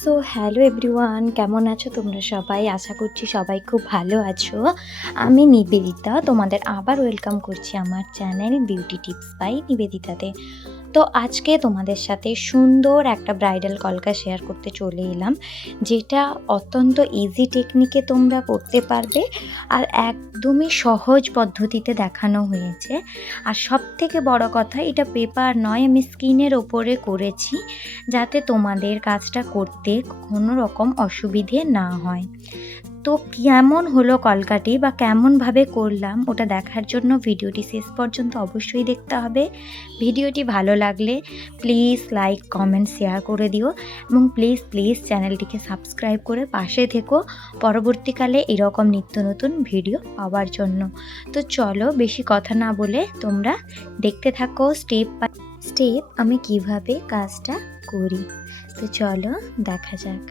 So hello everyone, কেমন আছো তোমরা সবাই? আশা করছি সবাই খুব ভালো আছো। আমি নিবেদিতা, তোমাদের আবার ওয়েলকাম করছি আমার চ্যানেল বিউটি টিপস বাই নিবেদিতাতে। তো আজকে তোমাদের সাথে সুন্দর একটা ব্রাইডাল কলকা শেয়ার করতে চলে এলাম, যেটা অত্যন্ত ইজি টেকনিকে তোমরা করতে পারবে আর একদমই সহজ পদ্ধতিতে দেখানো হয়েছে। আর সবথেকে বড় কথা, এটা পেপার নয়, আমি স্কিনের ওপরে করেছি, যাতে তোমাদের কাজটা করতে কোনো রকম অসুবিধে না হয়। তো কেমন হলো কলকাটি বা কেমনভাবে করলাম ওটা দেখার জন্য ভিডিওটি শেষ পর্যন্ত অবশ্যই দেখতে হবে। ভিডিওটি ভালো লাগলে প্লিজ লাইক, কমেন্ট, শেয়ার করে দিও এবং প্লিজ চ্যানেলটিকে সাবস্ক্রাইব করে পাশে থেকো পরবর্তীকালে এরকম নিত্য নতুন ভিডিও পাওয়ার জন্য। তো চলো বেশি কথা না বলে তোমরা দেখতে থাকো স্টেপ বাই স্টেপ আমি কিভাবে কাজটা করি। তো চলো দেখা যাক।